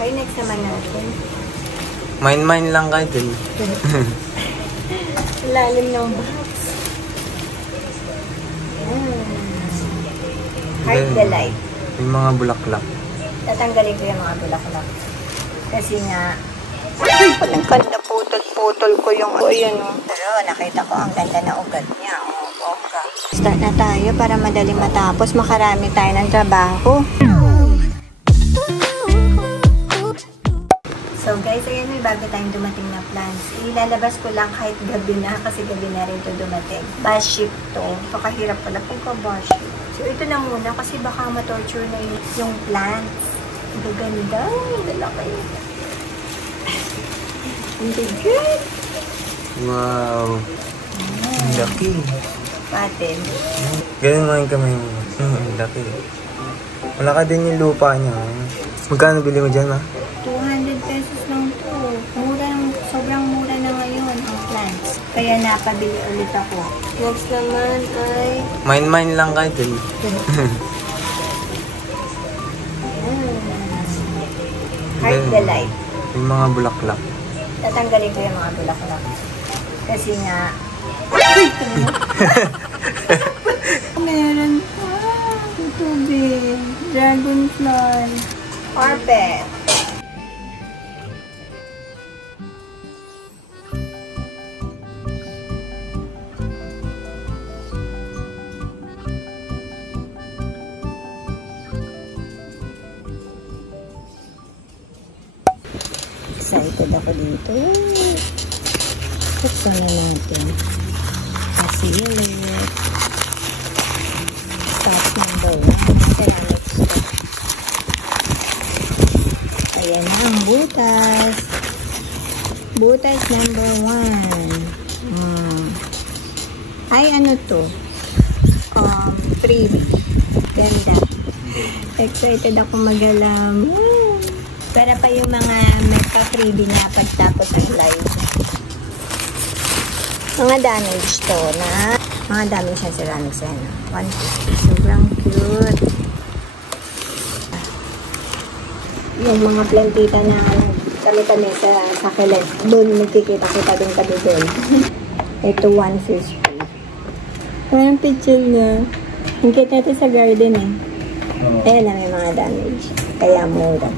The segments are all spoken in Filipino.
Okay, next naman natin. Mine lang kayo dun. Lalim ng box. Heart Delight. May mga bulaklak. Tatanggalin ko yung mga bulaklak. Kasi nga, ay, palang ganda, putol-putol ko yung ayan, oh. Pero nakita ko ang ganda na ugat niya. Oh, okay. Start na tayo para madaling matapos. Makarami tayo ng trabaho. So guys, ayan, may bago tayong dumating na plans. Ilalabas ko lang kahit gabi na kasi gabi na rin ito dumating. Bash ship to. So kahirap pala pagka-bash ship. So ito na muna kasi baka ma-torture na yung plants. Ang ganda. Ang lalaki. Ang good. Wow. Ang laki. Patin. Ganun mo yung kamay mo. Ang laki. Malaki din yung lupa niya. Magkano bili mo dyan, ha? 200 pesos lang to. Sobrang mura na ngayon ang plants. Kaya napabili ulit ako. Next naman ay... Mine lang kayo dun. Heart Delight. May mga bulaklak. Tatanggalin ko yung mga bulaklak. Kasi nga... Meron pa. Tubig. Dragonfly. Carpet. Excited ako dito. Buksan na natin. Pasilip. Top number 1. Ceramic stock. Ayan na ang butas. Butas number 1. Ay, ano to? Freebie. Ganda. Excited ako mag-alam. Pero pa yung mga magka-freebie na pagtapos ang live. Mga damage to na. Mga damage na ceramics yan. 150. Sobrang cute. Yung mga plantita na kami sa kilit. Doon nakikita-kita doon kami doon. Ito 150. Parang picture niya. Ang cute natin sa garden eh. Ayan na may mga damage. Kaya mura.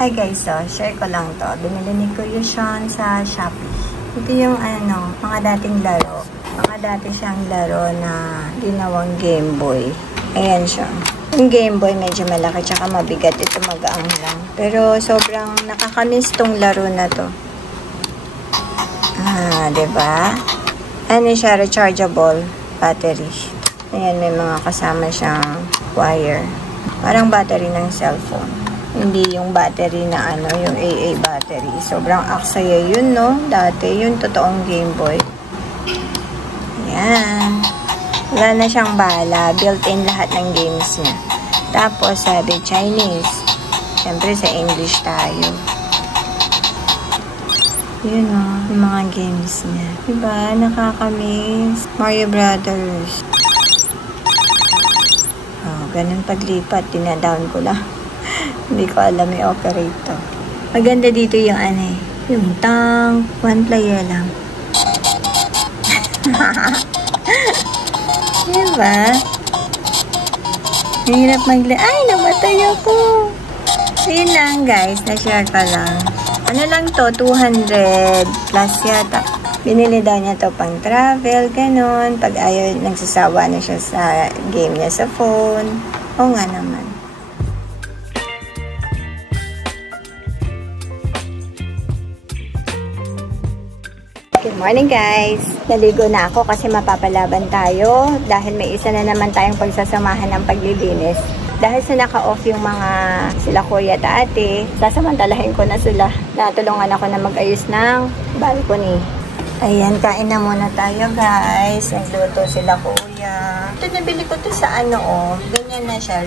Hi guys, so share ko lang to. Binili ni Kuya Sean sa Shopee. Ito yung mga dating laro. Mga dati siyang laro na ginawang Game Boy. Ayan siya. Yung Game Boy medyo malaki tsaka mabigat. Ito magaang lang. Pero sobrang nakakamiss tong laro na to. Diba? Ano siya? Rechargeable battery. Ayan, may mga kasama siyang wire. Parang battery ng cellphone. Hindi yung battery na yung AA battery. Sobrang aksaya yun, no? Dati, yung totoong Game Boy. Ayan. Wala na siyang bala. Built-in lahat ng games niya. Tapos, sabi, Chinese. Siyempre, sa English tayo. Yun o, yung mga games niya. Diba? Nakakamiss. Mario Brothers. Oh, ganun paglipat. Dinadown ko lang. Hindi ko alam may operator. Maganda dito yung ano eh. Yung tank. One player lang. Diba? Hirap ay, namatay ako. Yun lang guys. Na-share ka lang. Ano lang to? 200 plus yata. Binili daw niya to pang travel. Ganon. Pag ayaw, nagsasawa na siya sa game niya sa phone. Oo nga naman. Good morning guys! Naligo na ako kasi mapapalaban tayo dahil may isa na naman tayong pagsasamahan ng paglilinis. Dahil sa naka-off yung mga sila kuya at ate, sasamantalahin ko na sila. Natulungan ako na mag-ayos ng balcony. Ayan, kain na muna tayo guys. Nagluto sila kuya. Ito nabili ko to sa ano oh. Ganyan na siya.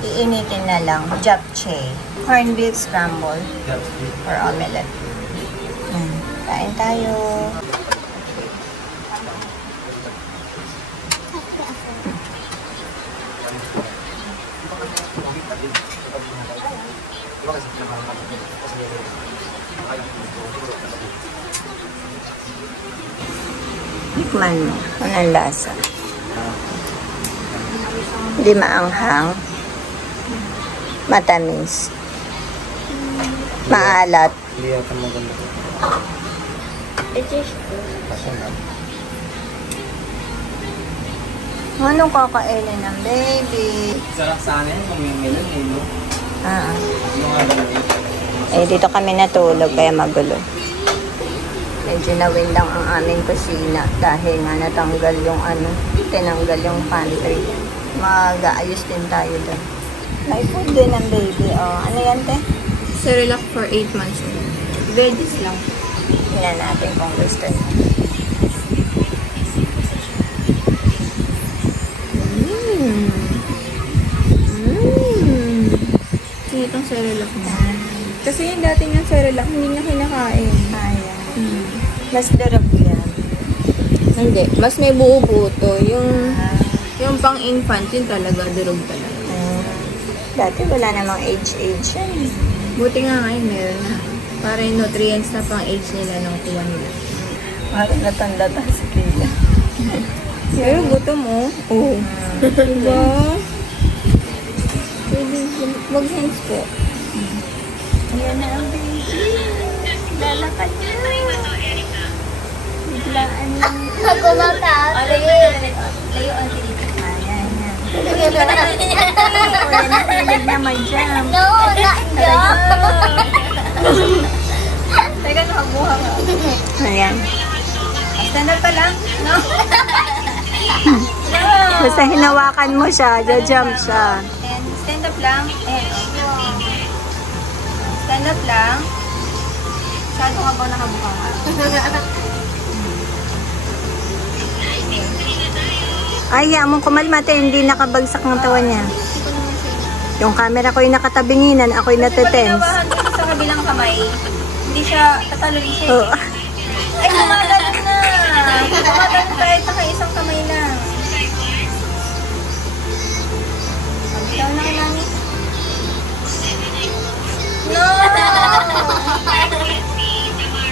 Iinitin na lang. Japchae. Corned beef scramble. Or omelette. Kain tayo. Tikman mo. Anong lasa? Hindi maanghang. Matamis. Maalat. Hindi yata maganda. Anong kakainin ng baby? Sarap sana yun kung may melon eh, no? Dito kami natulog kaya magulo. Medyo nawin lang ang aming kusina dahil nga natanggal yung tinanggal yung pantry. Mag-aayos din tayo doon. May food din ng baby. Oh, ano yan, te? Cerelac for 8 months. Veggies lang. Tingnan natin kung gusto niya. Itong Cerelac mo. Kasi yung dati niyang Cerelac, hindi niya kinakain. Ayan. Mas darap yan. Hindi. Mas may buo-buo to. Yung pang-infant, yun talaga. Durog talaga. Dati wala namang age yan. Buti nga ngayon, meron na. Para yung nutrients na pang-age nila nung kuha nila. Parang natanda ta si Kaya. Pero gutom mo. Oo. Diba? Mag-hands po. Ayan na ang baby. Lalakad niya. Biglaan lang. Ako mataas. Layo ang tinitikman. Ayan na. Nahilid na mag-jump. No, not jump. Teka, nakabuha ka. Ayan. Stand up pa lang, no? Basta hinawakan mo siya, jump siya. And stand up lang. And stand up lang. Masyado ka ba nakabuka ka? Ay, mong kumalmate, hindi nakabagsak ng tawa niya. Yung camera ko yung nakatabinginan, ako yung natetense. Pag ginawahan ko sa kabilang kamay, hindi siya, tatalon siya. Oh. Ay, tumatalon na! Tumatalon kahit naka-isang kamay lang. Pagkitaw na kay Mami. No!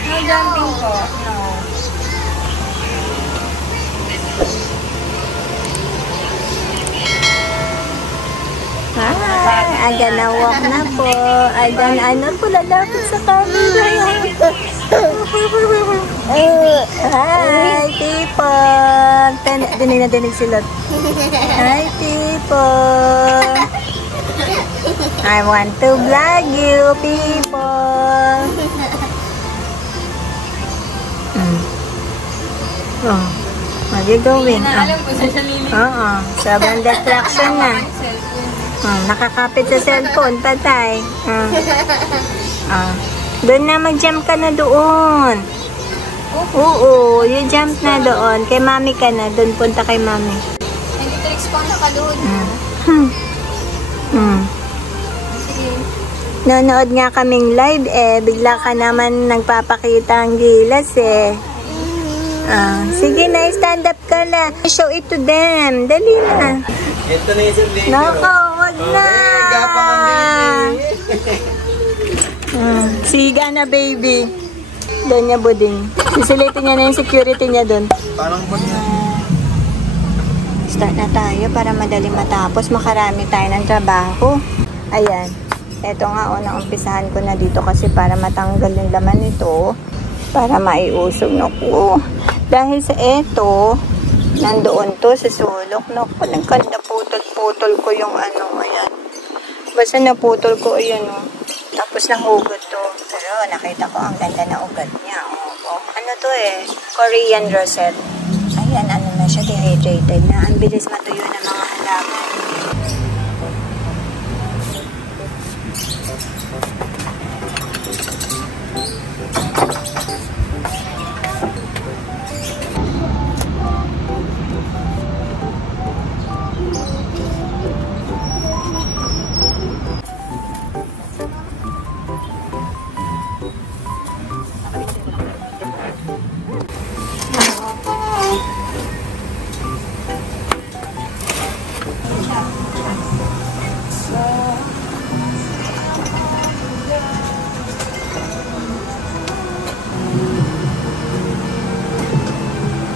No jumping po. No. Hi! Aga na walk na po. Aga na po lalapit sa camera. Hi, Tipong! Dinig na dinig sila. Hi, Tipong! I want to vlog you, people! Oh, where you going? Alam ko sa salili. Oo, sobrang distraction na. Nakakapit sa cellphone, patay. Doon na, mag-jump ka na doon. Oo, you jump na doon. Kay mami ka na, doon punta kay mami. Hindi tricks po nakaload. Sige. Nonood nga kaming live bigla ka naman nagpapakita ang gilas sige na, stand up ka na. Show it to them. Dali na. Ito na yung baby. Nako, wag na. Siga na, baby. Doon niya, buding. Sisilitin niya na yung security niya doon. Parang ba niya? Start na tayo para madali matapos. Makarami tayo ng trabaho. Ayan. Eto nga, naumpisahan ko na dito kasi para matanggal yung laman nito. Para maiusog. Naku. Dahil sa eto, nandoon to sa sulok. Naku, naputol-putol ko yung ayan. Basta naputol ko, ayan Tapos nahugot to. Pero nakita ko ang ganda na ugat niya. Ano to Korean rosette. Ayan, na siya, dehydrated na. Ang bilis matuyo ng mga halaman.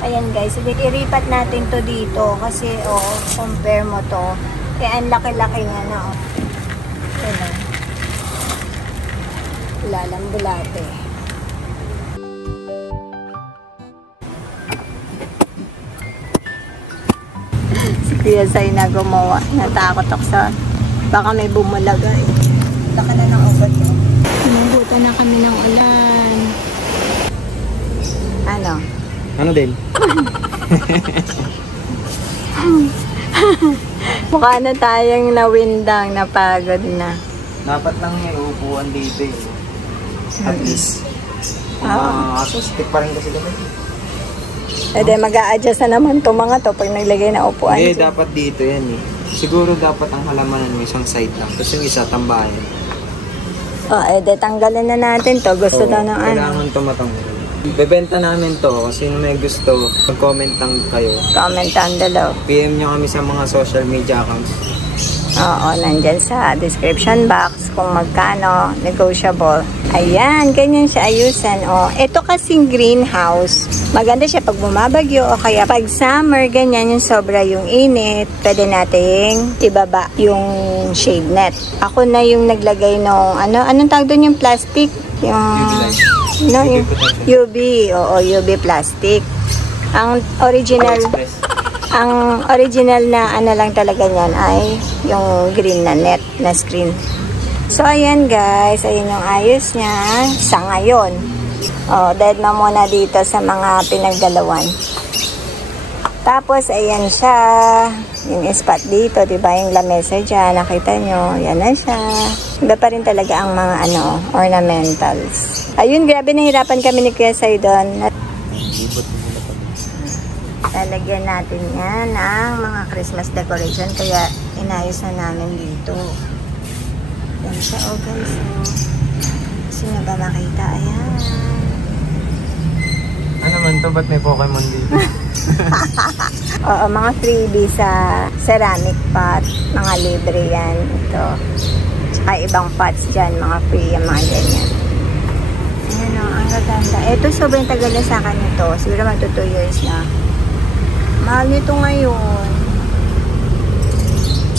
Ayan guys, iripat natin to dito kasi compare mo to. Ang laki-laki nga na Ayan Lalambulate. Si Kuya Zay na gumawa. Natakot ako sa baka may bumulaga Laka na ng ugat Umubutan na kami ng ulan. Ano din? Mukha na tayong nawindang, napagod na. Dapat lang may upuan dito At least. Kaso stick pa rin kasi kami. Mag-a-adjust na naman to mga to pag naglagay na upuan. Hindi, dapat dito yan Siguro dapat ang halamanan mo isang side lang. Tapos yung isa tambahin. Tanggalin na natin to. Gusto daw ng Kailangan to matanggal. Bebenta namin to kasi may gusto, mag-comment lang kayo. Comment down below. PM nyo kami sa mga social media accounts. Nandyan sa description box kung magkano, negotiable. Ayan, ganyan siya ayusan. Ito kasing greenhouse. Maganda siya pag bumabagyo o kaya pag summer, ganyan yung sobra yung init. Pwede nating ibaba yung shade net. Ako na yung naglagay ng, anong tawag doon yung plastic? Yung UV, UV plastic. Ang original na lang talaga niyan ay yung green na net na screen. So ayan guys, ayan yung ayos niya sa ngayon. Dead na muna dito sa mga pinagdalawan. Tapos ayan siya, yung spot dito, diba yung lamesa dyan, nakita nyo, yan na siya. Iba pa rin talaga ang mga ornamentals. Ayun, grabe nahirapan kami ni Kuya Sai doon. Lalagyan natin yan ng mga Christmas decoration, kaya inayos na namin dito. Yan siya, guys. Sino ba makita? Ayan. Ano man to? Ba't may Pokemon dito? Mga freebie sa ceramic pot. Mga libre yan. Ito. Tsaka ibang pots dyan. Mga free yung mga ganyan. Ayan ang gaganda. Ito sobrang tagal na sa akin ito. Siguro magto 2 years na. Mahal nito ngayon.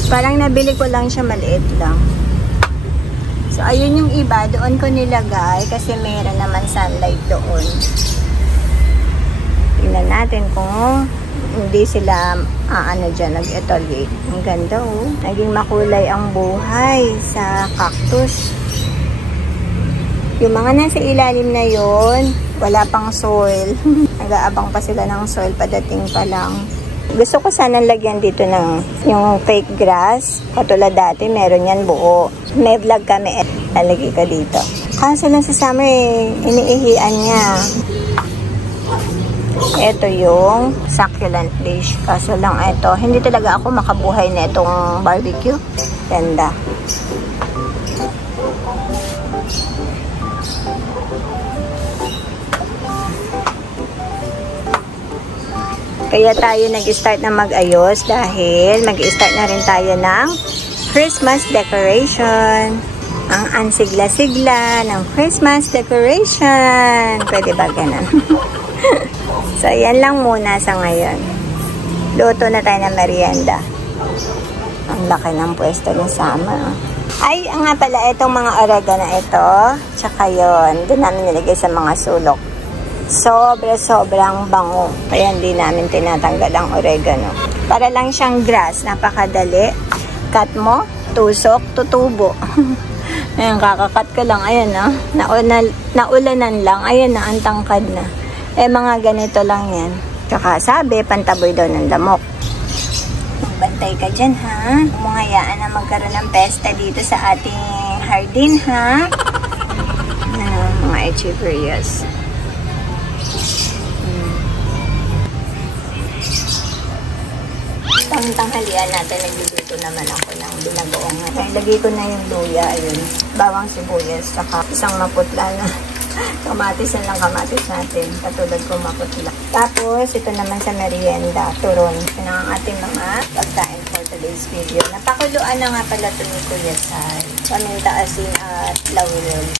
Parang nabili ko lang siya, maliit lang. So, ayun yung iba. Doon ko nilagay kasi mayroon naman sunlight doon. Tingnan natin kung hindi sila dyan, nag-etoliate. Ang ganda Naging makulay ang buhay sa cactus. Yung mga nasa ilalim na yon, wala pang soil. Nag-aabang pa sila ng soil, padating pa lang. Gusto ko sana lagyan dito ng yung fake grass. Katulad dati, meron yan buo. May vlog kami, nalagay ka dito. Kaso lang sa summer, iniihian niya. Ito yung succulent dish. Kaso lang ito, hindi talaga ako makabuhay na itong barbecue. Ganda. Kaya tayo nag-start na mag-ayos dahil mag-start na rin tayo ng Christmas decoration. Ang ansigla-sigla ng Christmas decoration. Pwede ba ganun? So, yan lang muna sa ngayon. Luto na tayo ng merienda. Ang laki ng pwesto ni Sama. Ay, nga pala, itong mga oregano ito, tsaka yun, doon namin nilagay sa mga sulok. Sobrang bango. Kaya hindi namin tinatanggal ang oregano. Para lang siyang grass, napakadali. Cut mo, tusok, tutubo. Ayan, kakakat ko lang. Ayan na. Naulanan lang. Ayan na, ang tangkad na. Mga ganito lang yan. Kakasabi, pantaboy daw ng lamok. Magbantay ka dyan, ha? Mungayaan na magkaroon ng pesta dito sa ating hardin, ha? Mga echeverias. Tanghalian natin, nagluluto naman ako ng binagoong. Lagay ko na yung luya, ayun. Bawang sibuyas, saka isang maputla na kamatis na lang kamatis natin. Katulad ko maputla. Tapos, ito naman sa merienda, turon. Ito na ang ating mga pagkain for today's video. Napakuluan na nga pala ito ni Kuya Sai. Paminta, asin at laurel.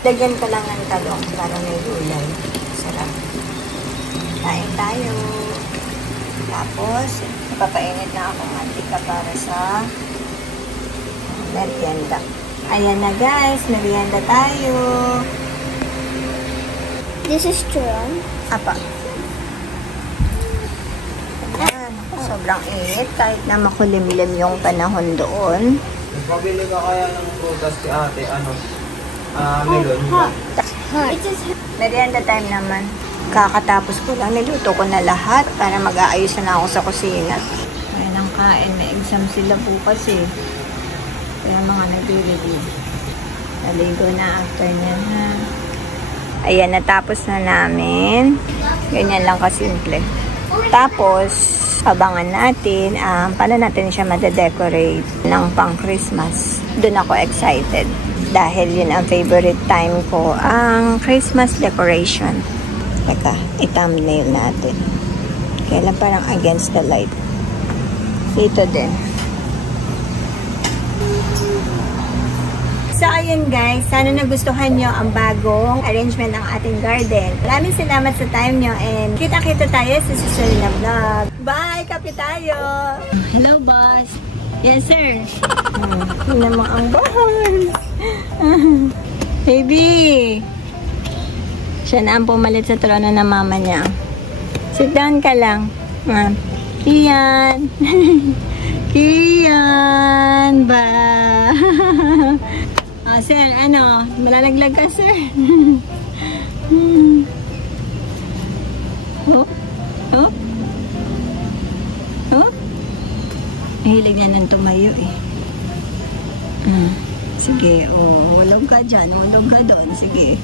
Lagyan ka lang ng talong para may gulay. Sarap. Kain tayo. Tapos, ipapainit na akong mantika para sa merienda. Ayan na guys, merienda tayo. This is turon. Apa. Ayan, sobrang init kahit na makulimlim yung panahon doon. Pabili ka kaya ng prutas si ate, melon ba? Merienda time naman. Kakatapos ko lang, niluto ko na lahat para mag-aayos na ako sa kusina. Ayan ang kain, may exam sila bukas eh. Kaya mga nag-ready. Naligo na after niyan ha. Ayan, natapos na namin. Ganyan lang kasimple. Tapos, abangan natin paano natin siya madadecorate ng pang Christmas. Doon ako excited. Dahil yun ang favorite time ko, ang Christmas decoration. Teka, i-thumbnail natin. Kaya lang parang against the light. Dito din. So, ayun guys. Sana nagustuhan nyo ang bagong arrangement ng ating garden. Maraming salamat sa time nyo and kita-kita tayo sa susunod na vlog. Bye! Kape tayo! Hello, boss! Yes, sir! Yun naman ang boss! Baby! Siya na ang pumalit sa trono ng mama niya. Sit down ka lang. Kian! Kian! Ba? Sir, malalaglag ka, sir. Oh? Oh? Oh? Mahilig niya nang tumayo eh. Sige, hulog ka dyan. Hulog ka doon. Sige.